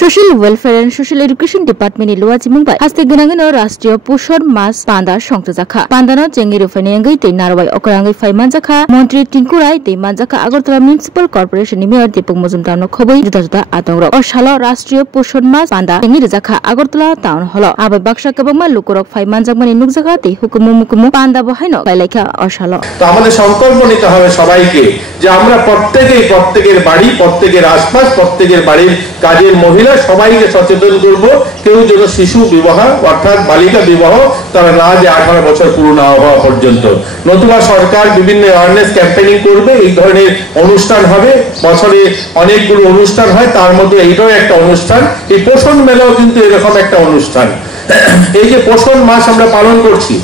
Social Welfare and Social Education Department Luwa Mumbai haste ginangino Rashtriya Poshon Mas Panda Songtjakha Pandano Jengiri Fanyangai te Narwai Okarangai Faimanjakha Montri Tinkurai te Manjakha Agartala Municipal Corporation ni Mayor Dipuk Muzumdar no khoboi juda atongro Oshalo Rashtriya Poshon Mas Panda Jengiri Jakha Agartala Town Hall Abai Baksha Kabama Lukorok Faimanjakmani Nukjakha te Hukumu Panda Bohaino Bailekha Oshalo তো আমাদের সংকল্প নিতে হবে সবাইকে যে আমরা প্রত্যেকের বাড়ি প্রত্যেকের আশপাশ প্রত্যেকের বাড়ির কাজের মহিলা সবাইকে সচেতন করব কেউ যেন শিশু বিবাহ অর্থাৎ বালিকা বিবাহ তারা না যে 18 বছর পুরো না হওয়া পর্যন্ত নতুবা সরকার বিভিন্ন অ্যাওয়ারনেস ক্যাম্পেইনিং করবে এই ধরনের অনুষ্ঠান হবে বছরে অনেকগুলো অনুষ্ঠান হয় তার মধ্যে এইটাও একটা অনুষ্ঠান এই পোষণ মেলাও কিন্তু এরকম একটা অনুষ্ঠান এই যে পোষণ মাস আমরা পালন করছি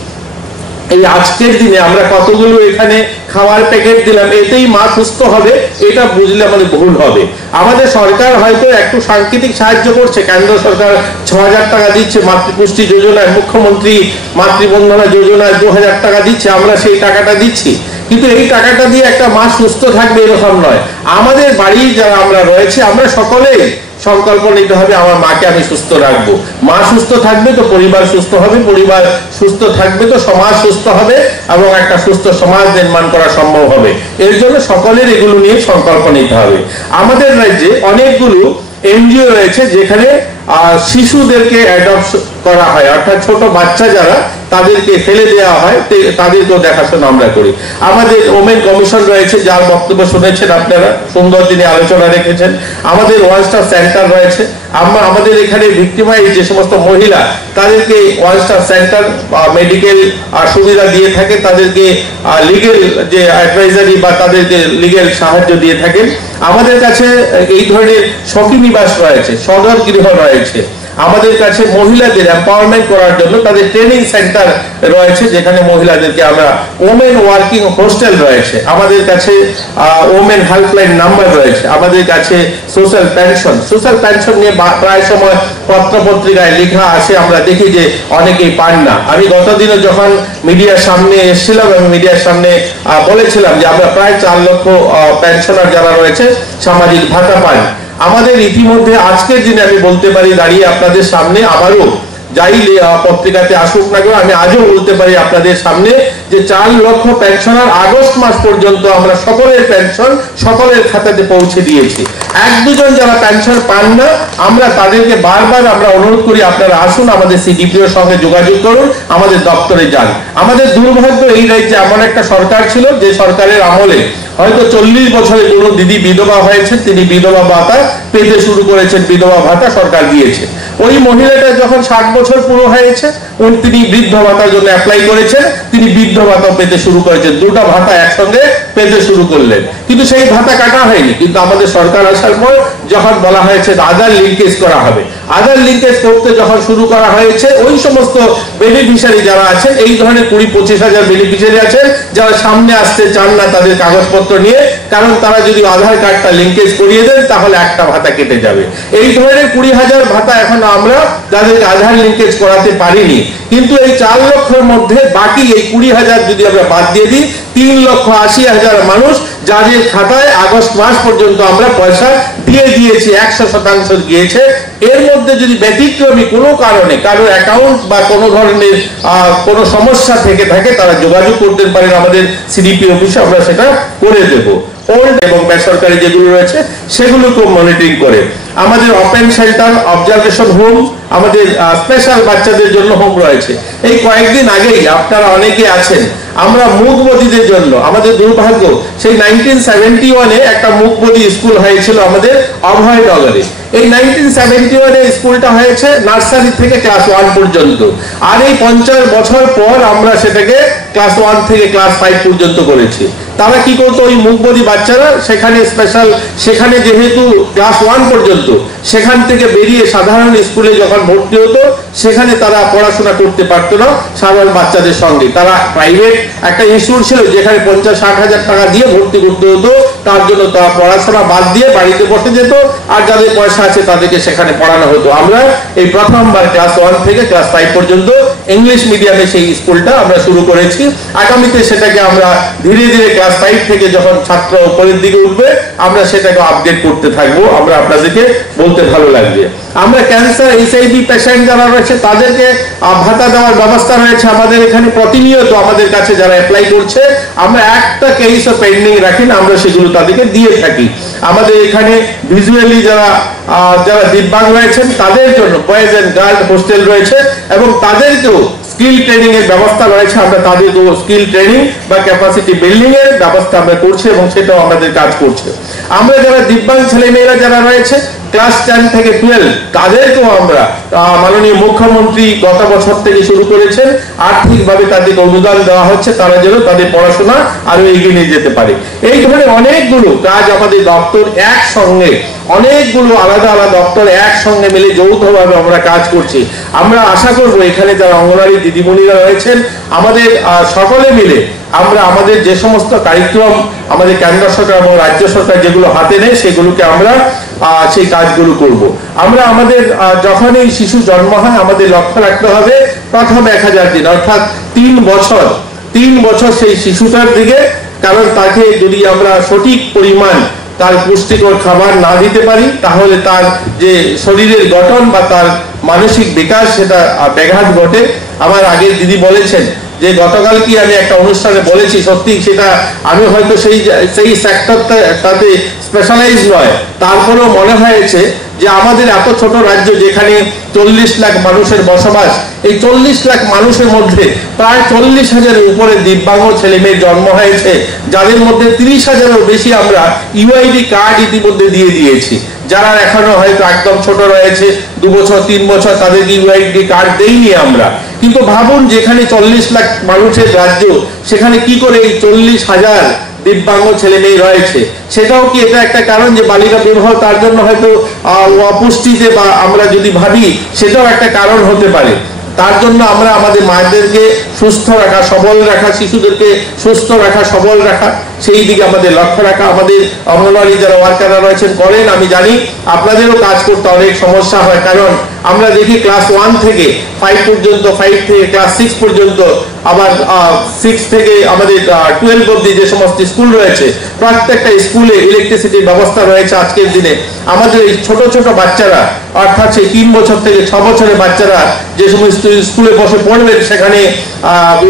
এই আজকের দিনে আমরা কতগুলো এখানে খাবার প্যাকেট দিলাম এতেই মা সুস্থ হবে এটা বুঝলে আমাদের ভুল হবে আমাদের সরকার হয়তো একটু সাংকেতিক সাহায্য করছে কেন্দ্র সরকার 6000 টাকা দিচ্ছে মাতৃপুষ্টি যোজনায় মুখ্যমন্ত্রী মাতৃবন্ধনা যোজনায় 2000 টাকা দিচ্ছে আমরা সেই টাকাটা দিচ্ছি কিন্তু এই টাকাটা দিয়ে একটা মা সুস্থ থাকবে এরকম নয় আমাদের বাড়ি যারা আমরা রয়েছে আমরা সকলেই সংকল্প নিতে হবে আমার মাকে আমি সুস্থ রাখবো মা সুস্থ থাকবে তো পরিবার সুস্থ হবে পরিবার সুস্থ থাকবে তো সমাজ সুস্থ হবে এবং একটা সুস্থ সমাজ নির্মাণ করা সম্ভব হবে এর জন্য সকলের এগুলো নিয়ে সংকল্প নিতে হবে আমাদের রাজ্যে অনেকগুলো এনজিও রয়েছে যেখানে শিশুদেরকে অ্যাডপ্ট করা হয় অর্থাৎ ছোট বাচ্চা যারা তাদেরকে ফেলে দেওয়া হয় তাদেরকেও দেখাশোনা আমরা করি আমাদের ওমেন কমিশন রয়েছে যার বক্তব্য শুনেছেন আপনারা সুন্দর তিনি আলোচনা রেখেছেন আমাদের ওয়ান স্টার সেন্টার রয়েছে আমাদের এখানে ভিক্টিমাইজ যে সমস্ত মহিলা তাদেরকে ওয়ান স্টার সেন্টার মেডিকেল সুবিধা দিয়ে থাকে তাদেরকে লিগ্যাল যে অ্যাডভাইজারি বা তাদেরকে লিগ্যাল সাহায্য দিয়ে থাকেন আমাদের কাছে এই ধরনের সখী নিবাস রয়েছে সদর গৃহ রয়েছে আমাদের কাছে মহিলাদের এম্পাওয়ারমেন্ট করার জন্য তাদের ট্রেনিং সেন্টার রয়েছে যেখানে মহিলাদেরকে আমরা ওমেন ওয়ার্কিং হোস্টেল রয়েছে আমাদের কাছে ওমেন হেল্পলাইন নাম্বার রয়েছে আমাদের কাছে সোশ্যাল পেনশন নিয়ে প্রায় সময় পত্রপত্রিকায় লেখা আসে আমরা দেখি যে অনেকেই পান না আমি গতদিনে যখন মিডিয়ার সামনে এসেছিলাম আমি মিডিয়ার সামনে বলেছিলাম যে আমরা প্রায় 4 লক্ষ পেনশনার যারা রয়েছে সামাজিক ভাতা পান আমাদের ইতিমধ্যে আজকের দিনে আমি বলতে পারি দাঁড়িয়ে আপনাদের সামনে আবারও যাই পত্রিকাতে আসুক না কেন আমি আজও বলতে পারি আপনাদের সামনে যে 4 লক্ষ পেনশনার আগস্ট মাস পর্যন্ত আমরা সকলের পেনশন সকলের খাতাতে পৌঁছে দিয়েছি এক দুজন যারা পেনশন পান না আমরা তাদেরকে বারবার আমরা অনুরোধ করি আপনারা আসুন আমাদের সিডিপিওর সঙ্গে যোগাযোগ করুন আমাদের দপ্তরে যান আমাদের দুর্ভাগ্য এই রাজ্যে এমন একটা সরকার ছিল যে সরকারের আমলে হয়তো 40 বছরের কোনো দিদি বিধবা হয়েছেন তিনি বিধবা ভাতা পেতে শুরু করেছেন বিধবা ভাতা সরকার দিয়েছে ওই মহিলাটা যখন 60 বছর পুরো হয়েছে তিনি বৃদ্ধ ভাতার জন্য অ্যাপ্লাই করেছেন তিনি বৃদ্ধ ভাতা পেতে শুরু করেছেন দুটো ভাতা একসঙ্গে পেতে শুরু করলেন কিন্তু সেই ভাতা কাটা হয়নি কিন্তু আমাদের সরকার আসার পর যখন বলা হয়েছে আধার লিঙ্কেজ করা হবে আধার লিঙ্কেজ করতে যখন শুরু করা হয়েছে ওই সমস্ত বেনিফিশিয়ারি যারা আছেন এই ধরনের 20-25 হাজার বেনিফিশিয়ারি আছেন যারা সামনে আসতে চান না তাদের কাগজপত্র নিয়ে কারণ তারা যদি আধার কার্ডটা লিঙ্কেজ করিয়ে দেন তাহলে একটা ভাতা কেটে যাবে এই ধরনের 20,000 ভাতা এখন আমরা তাদের আধার লিঙ্কেজ করাতে পারিনি কিন্তু এই 4 লক্ষের মধ্যে বাকি এই 20,000 যদি আমরা বাদ দিয়ে দিই 3,80,000 মানুষ যাদের খাতায় আগস্ট মাস পর্যন্ত আমরা পয়সা দিয়ে দিয়েছি 100% গিয়েছে এর মধ্যে যদি ব্যতিক্রমী কোনো কারণে কারো অ্যাকাউন্ট বা কোনো ধরনের কোনো সমস্যা থেকে থাকে তারা যোগাযোগ করতে পারেন আমাদের সিডিপি অফিসে আমরা সেটা করে দেব ওল্ড এবং বেসরকারি যেগুলো রয়েছে সেগুলোকে মনিটরিং করে আমাদের ওপেন শেল্টার অবজারভেশন হোম আমাদের স্পেশাল বাচ্চাদের জন্য হোম রয়েছে এই কয়েকদিন আগেই আপনারা অনেকে আছেন আমরা মুখবধিদের জন্য আমাদের দুর্ভাগ্য সেই 1971 এ একটা মুখবধি স্কুল হয়েছিল আমাদের অভয়নগরে এই 1971 এ স্কুলটা হয়েছে নার্সারি থেকে ক্লাস 1 পর্যন্ত আর এই 50 বছর পর আমরা সেটাকে ক্লাস 1 থেকে ক্লাস 5 পর্যন্ত করেছি তারা কি করতো ওই মুখবধি বাচ্চারা সেখানে স্পেশাল সেখানে যেহেতু ক্লাস 1 পর্যন্ত সেখান থেকে বেরিয়ে সাধারণ স্কুলে যখন ভর্তি হতো সেখানে তারা পড়াশোনা করতে পারতো না সাধারণ বাচ্চাদের সঙ্গে তারা প্রাইভেট একটা ইনস্টিটিউট ছিল যেখানে 50-60 হাজার টাকা দিয়ে ভর্তি করতে হতো তার জন্য তারা পড়াশোনা বাদ দিয়ে বাড়িতে বসে যেত আর যাদের পয়সা আছে তাদেরকে সেখানে পড়ানো হতো আমরা এই প্রথমবার ক্লাস 1 থেকে ক্লাস 5 পর্যন্ত ইংলিশ মিডিয়ামে সেই স্কুলটা আমরা শুরু করেছি। আগামীতে সেটাকে আমরা ধীরে ধীরে ক্লাস 5 থেকে যখন ছাত্র উপরের দিকে উঠবে আমরা সেটাকে আপডেট করতে থাকবো, আমরা আপনাদেরকে বলতে ভালো লাগবে। আমরা ক্যান্সার HIV পেশেন্ট যারা রয়েছে তাদেরকে ভাতা দেওয়ার ব্যবস্থা রয়েছে আমাদের এখানে। প্রতিনিয়ত আমাদের কাছে যারা অ্যাপ্লাই করছে আমরা একটা কেসও পেন্ডিং রাখি না, আমরা সেগুলো তাদেরকে দিয়ে থাকি। আমাদের এখানে ভিজুয়ালি যারা দিব্যাঙ্গ রয়েছেন তাদের জন্য বয়েজ এন্ড গার্লস হোস্টেল রয়েছে এবং তাদেরকেও স্কিল ট্রেনিং এর ব্যবস্থা রয়েছে। আমরা তাদেরকেও স্কিল ট্রেনিং বা ক্যাপাসিটি বিল্ডিং এর ব্যবস্থা আমরা করছি এবং সেটাও আমাদের কাজ করছে। আমরা যারা দিব্যাঙ্গ ছেলেমেয়েরা যারা রয়েছে ক্লাস 10 থেকে 12 তাদেরকেও আমরা মাননীয় মুখ্যমন্ত্রী গত বছর থেকে শুরু করেছেন, আর্থিকভাবে তাদেরকে অনুদান দেওয়া হচ্ছে তারা যেন তাদের পড়াশোনা আরো এগিয়ে নিয়ে যেতে পারে। এই ধরনের অনেকগুলো কাজ আমাদের দপ্তর একসঙ্গে, অনেকগুলো আলাদা আলাদা দপ্তর একসঙ্গে মিলে যৌথভাবে আমরা কাজ করছি। আমরা আশা করব এখানে যারা অঙ্গনওয়াড়ি দিদিমণিরা রয়েছেন আমাদের সকলে মিলে আমরা আমাদের যে সমস্ত কার্যক্রম আমাদের কেন্দ্র সরকার এবং রাজ্য সরকার যেগুলো হাতে নেয় সেগুলোকে আমরা সেই কাজগুলো করব। আমরা আমাদের যখনই শিশু জন্ম হয় আমাদের লক্ষ্য রাখতে হবে প্রথম 1000 দিন অর্থাৎ 3 বছর সেই শিশুটার দিকে, কারণ তাকে যদি আমরা সঠিক পরিমাণ তার পুষ্টিকর খাবার না দিতে পারি তাহলে তার যে শরীরের গঠন বা তার মানসিক বিকাশ সেটা ব্যাঘাত ঘটে। আমার আগের দিদি বলেছেন যে গতকাল কি আমি একটা অনুষ্ঠানে বলেছি, সত্যি সেটা আমি হয়তো সেই সেক্টরটাতে স্পেশালাইজ নয়, তারপরেও মনে হয়েছে যে আমাদের এত ছোট রাজ্য যেখানে 40 লাখ মানুষের বসবাস, এই 40 লাখ মানুষের মধ্যে প্রায় 40,000-এর উপরে দিব্যাঙ্গ ছেলে মেয়ের জন্ম হয়েছে, যাদের মধ্যে 30,000-এরও বেশি আমরা ইউআইডি কার্ড ইতিমধ্যে দিয়ে দিয়েছি। যারা এখনো হয়তো একদম ছোট রয়েছে 2 বছর 3 বছর তাদেরকে ইউআইডি কার্ড দেইনি আমরা। কিন্তু ভাবুন যেখানে 40 লাখ মানুষের রাজ্য সেখানে কি করে এই 40,000 দিব্যাঙ্গ ছেলে মেয়ে রয়েছে। সেটাও কি এটা একটা কারণ যে বালিকা বিবাহ তার জন্য হয়তো অপুষ্টিতে বা আমরা যদি ভাবি সেটাও একটা কারণ হতে পারে। তার জন্য আমরা আমাদের মায়েদেরকে সুস্থ রাখা, সবল রাখা, শিশুদেরকে সুস্থ রাখা, সবল রাখা, সেই দিকে আমাদের লক্ষ্য রাখা। আমাদের অঙ্গনওয়াড়ি যারা ওয়ার্কাররা রয়েছেন করেন, আমি জানি আপনাদেরও কাজ করতে অনেক সমস্যা হয়, কারণ আমরা দেখি ক্লাস 1 থেকে 5 পর্যন্ত, 5 থেকে ক্লাস 6 পর্যন্ত, আবার 6 থেকে আমাদের 12 অবধি যে সমস্ত স্কুল রয়েছে প্রত্যেকটা স্কুলে ইলেকট্রিসিটির ব্যবস্থা রয়েছে। আজকের দিনে আমাদের এই ছোট ছোট বাচ্চারা অর্থাৎ সেই 3 বছর থেকে 6 বছরের বাচ্চারা যে সমস্ত স্কুলে বসে পড়বেন সেখানে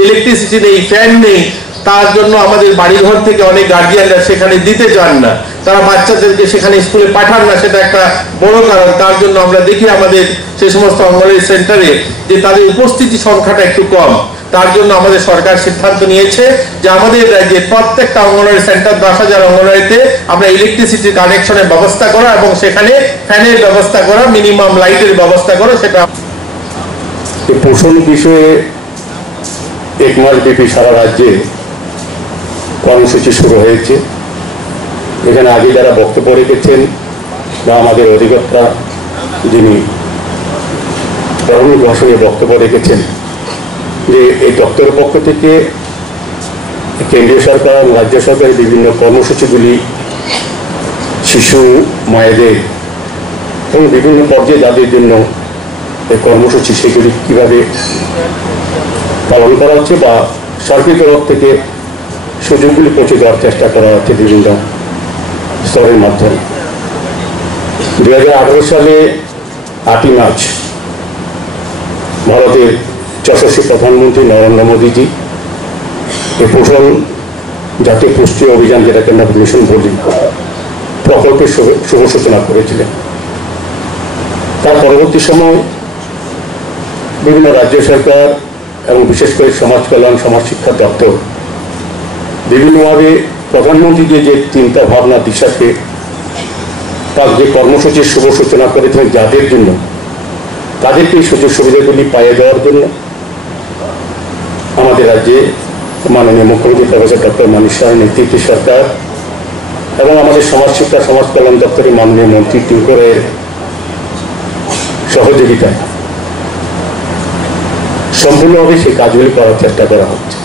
ইলেকট্রিসিটি নেই, ফ্যান নেই, তার জন্য আমাদের বাড়িঘর থেকে অনেক গার্জিয়ানরা সেখানে দিতে চান না, তারা বাচ্চাদেরকে সেখানে স্কুলে পাঠান না, সেটা একটা বড় কারণ। তার জন্য আমরা দেখি আমাদের সেই সমস্ত অঙ্গনওয়াড়ি সেন্টারে যে তাদের উপস্থিতি সংখ্যাটা একটু কম। তার জন্য আমাদের সরকার সিদ্ধান্ত নিয়েছে যে আমাদের রাজ্যে প্রত্যেকটা অঙ্গনওয়াড়ি সেন্টার 10,000 অঙ্গনওয়াড়িতে আমরা ইলেকট্রিসিটি কানেকশনের ব্যবস্থা করা এবং সেখানে ফ্যানের ব্যবস্থা করা, মিনিমাম লাইটের ব্যবস্থা করা। সেটা পোষণ বিষয়ে 1 মাস ব্যাপী সারা রাজ্যে কর্মসূচি শুরু হয়েছে। এখানে আগে যারা বক্তব্য রেখেছেন বা আমাদের অধিকর্তা যিনি প্রারম্ভিক ভাষণে বক্তব্য রেখেছেন যে এই দপ্তরের পক্ষ থেকে কেন্দ্রীয় সরকার এবং রাজ্য সরকারের বিভিন্ন কর্মসূচিগুলি শিশু মায়েদের এবং বিভিন্ন পর্যায়ে যাদের জন্য এই কর্মসূচি সেগুলি কীভাবে পালন করা হচ্ছে বা সরকারি তরফ থেকে সুযোগগুলি পৌঁছে দেওয়ার চেষ্টা করা হচ্ছে বিভিন্ন স্তরের মাধ্যমে। 2018 সালে 8ই মার্চ ভারতের যশস্বী প্রধানমন্ত্রী নরেন্দ্র মোদীজি এই পোষণ জাতীয় পুষ্টি অভিযান, যেটাকে আমরা মিশন বলি, প্রকল্পের শুভ সূচনা করেছিলেন। তার পরবর্তী সময় বিভিন্ন রাজ্য সরকার এবং বিশেষ করে সমাজ কল্যাণ সমাজ শিক্ষা দপ্তর বিভিন্নভাবে প্রধানমন্ত্রী যে চিন্তা ভাবনা দিশাকে তার যে কর্মসূচির শুভ সূচনা করেছিলেন যাদের জন্য, তাদেরকে এই সুযোগ সুবিধাগুলি পাইয়ে দেওয়ার জন্য আমাদের রাজ্যে মাননীয় মুখ্যমন্ত্রী প্রফেসর ডক্টর মানিক সাহার নেতৃত্বে সরকার এবং আমাদের সমাজ শিক্ষা সমাজ কল্যাণ দপ্তরের মাননীয় মন্ত্রী টিঙ্কুরের সহযোগিতায় সম্পূর্ণভাবে সেই কাজগুলি করার চেষ্টা করা হচ্ছে।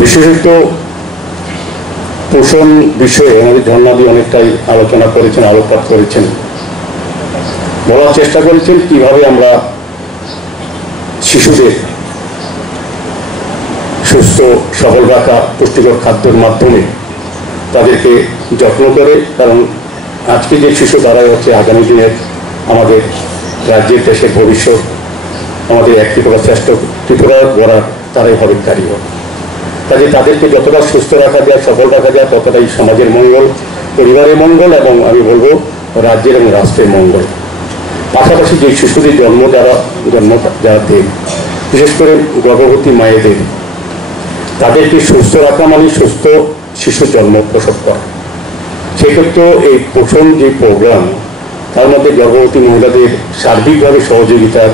বিশেষত পোষণ বিষয়ে আমাদের ঝর্ণাদি অনেকটাই আলোচনা করেছেন, আলোকপাত করেছেন, বলার চেষ্টা করেছেন কিভাবে আমরা শিশুদের সুস্থ সবল রাখা, পুষ্টিকর খাদ্যের মাধ্যমে তাদেরকে যত্ন করে, কারণ আজকে যে শিশু তারাই হচ্ছে আগামী দিনের আমাদের রাজ্যের দেশের ভবিষ্যৎ, আমাদের এক ত্রিপুরা গড়ার তারাই হবে কারিগর। কাজে তাদেরকে যতটা সুস্থ রাখা যায়, সফল রাখা যায়, ততটাই সমাজের মঙ্গল, পরিবারের মঙ্গল এবং আমি বলবো রাজ্যের এবং রাষ্ট্রের মঙ্গল। পাশাপাশি যে শিশুদের জন্ম যারা দেন, বিশেষ করে গর্ভবতী মায়েদের, তাদেরকে সুস্থ রাখা মানে সুস্থ শিশু জন্ম প্রসব করা। সেক্ষেত্রেও এই পোষণ যে প্রোগ্রাম, তার মধ্যে গর্ভবতী মহিলাদের সার্বিকভাবে সহযোগিতার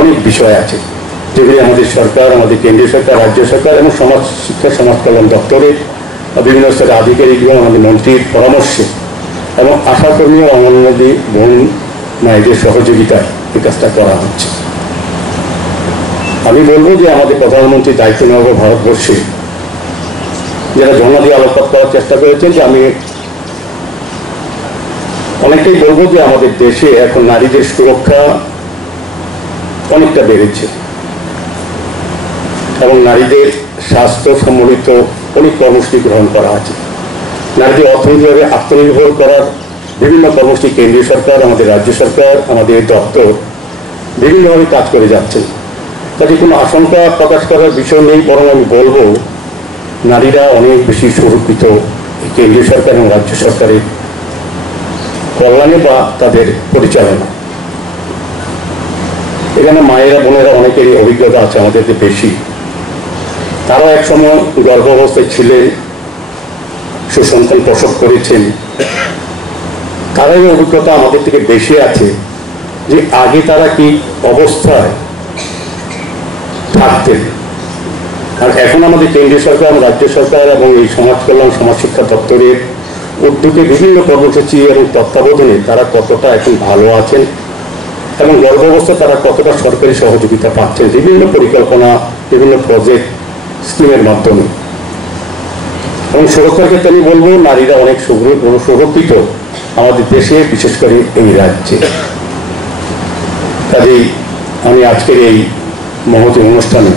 অনেক বিষয় আছে, যেগুলি আমাদের সরকার, আমাদের কেন্দ্রীয় সরকার, রাজ্য সরকার এবং সমাজ শিক্ষা সমাজ কল্যাণ দপ্তরের বিভিন্ন স্তরের আধিকারিক এবং আমাদের মন্ত্রীর পরামর্শে এবং আশাকর্মী ও অঙ্গনওয়াড়ি বোন মায়েদের সহযোগিতায় এই কাজটা করা হচ্ছে। আমি বলবো যে আমাদের প্রধানমন্ত্রী দায়িত্ব নেওয়া ভারতবর্ষে যারা জন্ম দিয়ে আলোকপাত করার চেষ্টা করেছেন, যে আমি অনেকটাই বলবো যে আমাদের দেশে এখন নারীদের সুরক্ষা অনেকটা বেড়েছে এবং নারীদের স্বাস্থ্য সম্বলিত অনেক কর্মসূচি গ্রহণ করা আছে। নারীদের অর্থনৈতিকভাবে আত্মনির্ভর করার বিভিন্ন কর্মসূচি কেন্দ্রীয় সরকার, আমাদের রাজ্য সরকার, আমাদের দপ্তর বিভিন্নভাবে কাজ করে যাচ্ছেন। কাজে কোনো আশঙ্কা প্রকাশ করার বিষয় নেই, বরং আমি বলবো নারীরা অনেক বেশি সুরক্ষিত কেন্দ্রীয় সরকার এবং রাজ্য সরকারের কল্যাণে বা তাদের পরিচালনা। এখানে মায়েরা বোনেরা অনেকেরই অভিজ্ঞতা আছে আমাদের বেশি। তারাও এক সময় গর্ভাবস্থায় ছিলেন, সুসন্তান প্রসব করেছেন, তারাই অভিজ্ঞতা আমাদের থেকে বেশি আছে যে আগে তারা কি অবস্থায় থাকতেন। আর এখন আমাদের কেন্দ্রীয় সরকার, রাজ্য সরকার এবং এই সমাজ কল্যাণ সমাজ শিক্ষা দপ্তরের উদ্যোগে বিভিন্ন কর্মসূচি এবং তত্ত্বাবধানে তারা কতটা এখন ভালো আছেন এবং গর্ভাবস্থায় তারা কতটা সরকারি সহযোগিতা পাচ্ছেন বিভিন্ন পরিকল্পনা, বিভিন্ন প্রজেক্ট, স্কিমের মাধ্যমে। এবং সুরক্ষার ক্ষেত্রে আমি বলবো নারীরা অনেক সুরক্ষিত আমাদের দেশে, বিশেষ করে এই রাজ্যে। কাজেই আমি আজকের এই মহতী অনুষ্ঠানে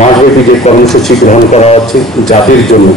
মাসব্যাপী যে কর্মসূচি গ্রহণ করা হচ্ছে যাদের জন্য